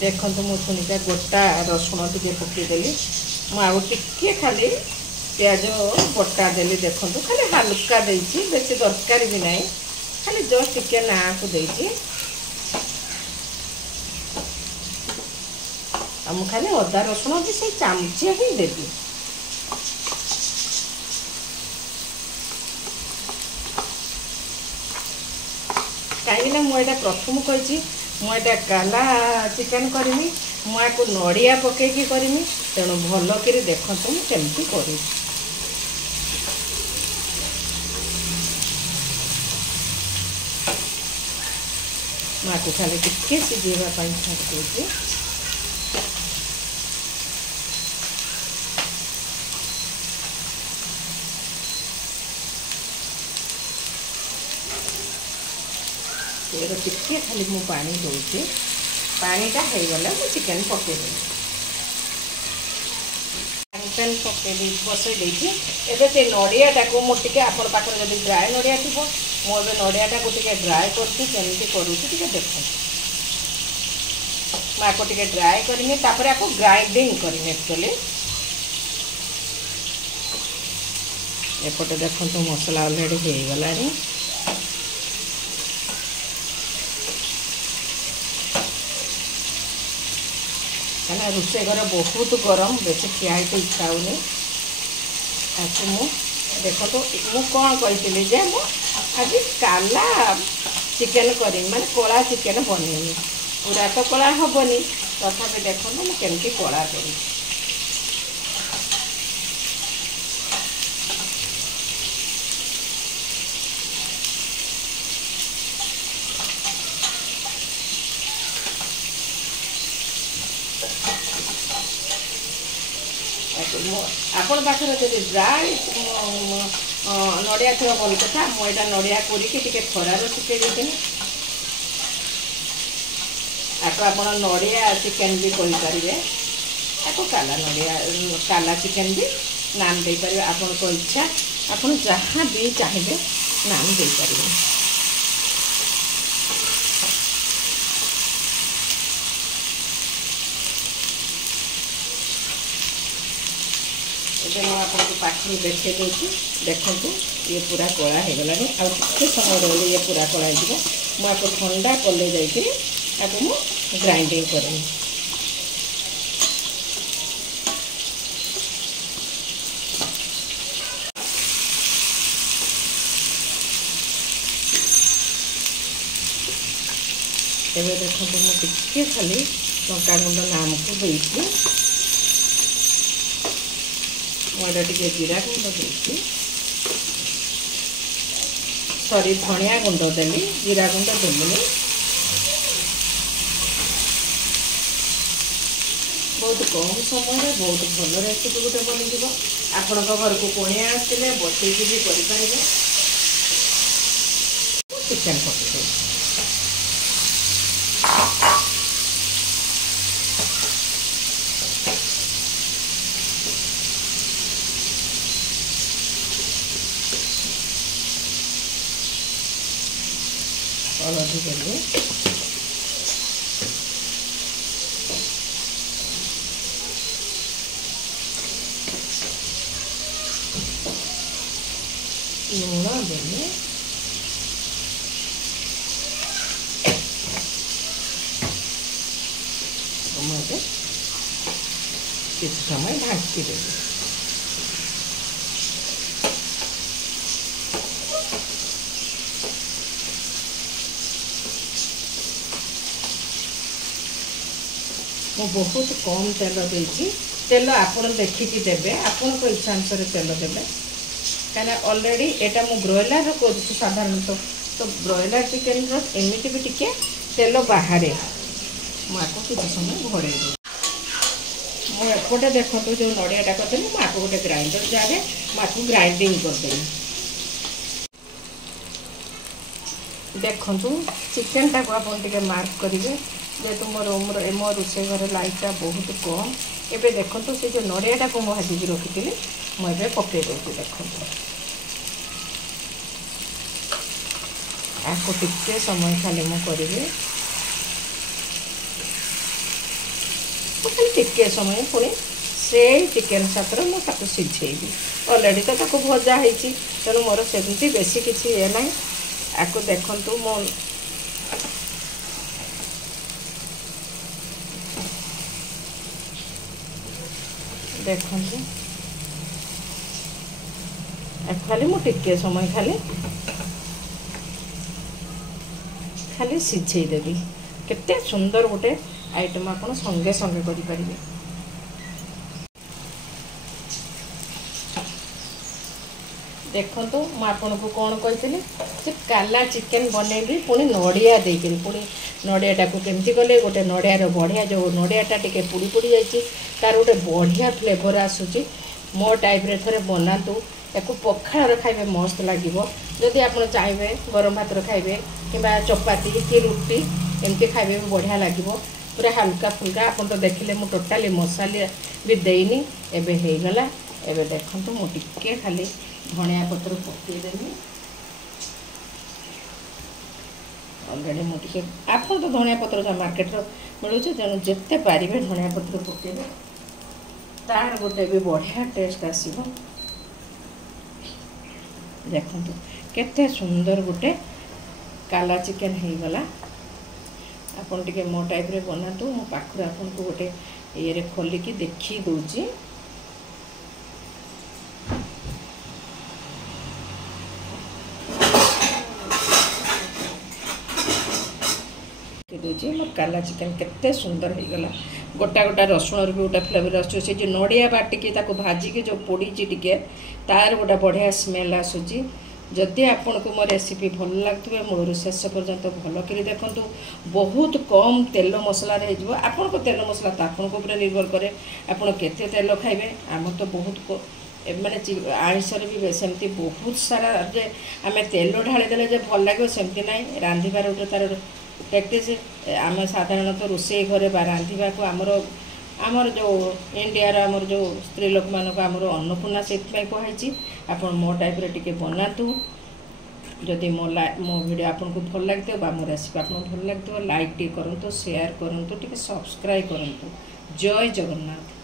देखो मुझे गोटा रसुण टे पकईदेली मुझे खाली प्याज बटा देली देखो खाली हल्का देती बेसी दरकार भी ना खाली जस्ट टिके ना को देती खाली अदा रसुण भी से चामचे ही देवी कहीं मुझे प्रथम कही मुझे काला चिकेन करमी मुझे नड़िया पकईकी करमी तेणु भलक देखो केमती कर को खाली टिके सिझेवाई छाड़ी टिके खाली मु पानी दूसरी पानीटा हो गला मु चिकेन पकईदी पैन पकई बसई देती नड़ियाटा को मुझे आपण पाखे जब ड्राए नड़िया थी मुझे नड़ियाटा को ड्राए करती केमती करुँगी देख मुझे ड्राए करनी आपको ग्राइंडिंग करनी एक्चुअली एपटे देखो मसला अलरेडी हो गला कहीं रोषे घर बहुत गरम बेसी ठिया इच्छा होनी देखो तो मु कौन कही जे आज काला चिकेन करी माने कला चिकेन बनैनी पूरा तो कला हेनी तथापि देखो मुझे केमती कला करी आपण पाखे जब ड्राए नड़िया थी भल कथा मुझे नड़िया कोरिके खरार सुखे देती आपको आप नड़िया चिकेन भी करें आपको काला नड़िया काला चिकेन भी नाम दे पारे आपण इच्छा आप जहाँ भी चाहिए नाम दे पारे ये आपको पाखी देखे देती देखो ये पूरा कला हो गला आगे समय रही ये पूरा कला हो मुझे ठंडा कले जाकि ग्राइंडिंग करें एवं देखो मुझे खाली लंका गुंड नाम को देती मुझे टे जीरा गुंड देती सॉरी धनिया गुंड देली जीरा गुंड देली बहुत कम समय बहुत भल रेसिपी गोटे बन आपण घर को कुणिया आसते बसईक भी करें चिकेन पकड़ हल्दी देली लूण देली मुझे किसी समय ढांकी देली मु बहुत कम तेल देती तेल आपड़ देखिकी देवे आपण को इच्छा अनुसार तेल देवे कहीं अलरेडी एटा मु ब्रॉयलर कर साधारणतः तो ब्रॉयलर चिकेन एमती भी टिके तेल बाहर मुझे किसी समय घोड़े मुझे देखो जो नड़ियाटा करदेली मुझे गोटे ग्राइंडर जार मुझे ग्राइंडिंग करदेली देखु चिकेनटा को आप मार्क करेंगे जेहेतु मो रोषे घर लाइटा बहुत कम एवं देखो से जो नड़ियाटा को मुझे रखी मुझे पकई दूसरी देखो आपको टिके समय खाली मुझे टिके समय पुणी से चिकेन साथर मुझे सिझेबी अलरेडी तो ताको भजा होती तेणु मोर सेमती बेसी किसी ये ना आपको देखु मो देखु खाली मु टिके समय खाली सिझेदेवी केते सुंदर गोटे आइटम आप संगे संगे करें। देखो मुझे को कौन कही काला चिकेन बनैबी पुणी नड़िया देकर पुणी नड़ियाटा को केमती कले गोटे नड़ियार बढ़िया जो नड़ियाटा टिके पुड़ी पुड़ी जाइए तार गोटे बढ़िया फ्लेवर आसूची मो टाइप रे थरे बनातु या पखाड़ खाइबे मस्त लगे जदि आप चाहिए गरम भात खाइबे कि चपाती कि रुटी एमती खाइबे बढ़िया लगे पूरा हल्का फुल्का आप तो देखिले मु टोटाली मसाला भी देनी एबे हो गला एबे देखंतु मु टिके खाली धनिया पत्र पकेदेवी अलरेडी मुझे आप तो धनिया पत्र मार्केट मिलूँ तेणु जिते पारे धनिया पत्र पकेबे तार गोटे भी बढ़िया टेस्ट आसो। देखो केते सुंदर गोटे काला चिकेन हो गला आपन टिके मो टाइप रे बनातु मो पाखर आपन को गोटे ये खोलिकी देखी दूची दूची मोर काला चिकेन केते सुंदर हो गला गोटा गोटा रसुण भी गोटा फ्लेवर आसुची से जो नड़िया बाटिकी ताको भाजिकी जो पोड़ी टिके तार गोटा बढ़िया स्मेल आसूची। जदि आपन को मो रेसिपी भल लगे मूल शेष पर्यंत भल कर देखूँ बहुत कम तेल मसला आपन को तेल मसला तो आपन को निर्भर करे आपन केते तेल खाइबे आम तो बहुत माने आइसर भी सेमती बहुत सारा जे आम तेल ढालीदे जे भल लगे सेमती ना रांधिबार गोटे तार प्रैक्टिस आम साधारणतः रोषे घरे रांधा को आमर जो इंडिया आमर जो स्त्री लोक मानक आमर अन्नपूर्णा से कहुई आप मो टाइप रे टिके बनातु जदि मो वीडियो आपन को भल लगे मो रेसिपी आपन भल लगे लाइक टी करंतु शेयर करंतु टिके सब्सक्राइब करंतु। जय जगन्नाथ।